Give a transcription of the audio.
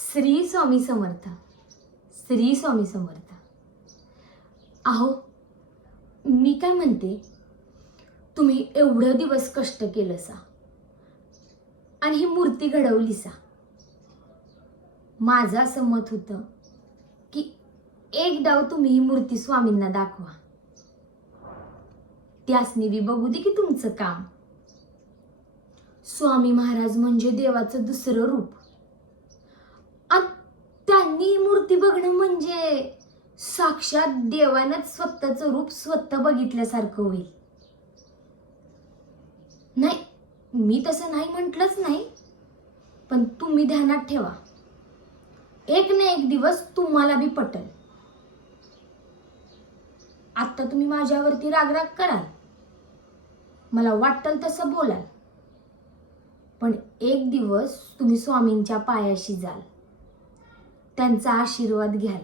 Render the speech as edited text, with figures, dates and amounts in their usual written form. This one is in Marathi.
श्री स्वामी समर्थ. श्री स्वामी समर्थ. अहो, मी काय म्हणते, तुम्ही एवढे दिवस कष्ट केलं सा आणि ही मूर्ती घडवली सा. माझं असं मत होतं की एक डाव तुम्ही ही मूर्ती स्वामींना दाखवा, त्यासनी बी बघू दे की तुमचं काम. स्वामी महाराज म्हणजे देवाचं दुसरं रूप, आणि त्यांनी ही मूर्ती बघणं म्हणजे साक्षात देवानंच स्वतःचं रूप स्वतः बघितल्यासारखं होईल. नाही, मी तसं नाही म्हटलंच नाही, पण तुम्ही ध्यानात ठेवा, एक ना एक दिवस तुम्हाला बी पटेल. आता तुम्ही माझ्यावरती रागराग कराल, मला वाटेल तसं बोलाल, पण एक दिवस तुम्ही स्वामींच्या पायाशी जाल, त्यांचा आशीर्वाद घ्याल.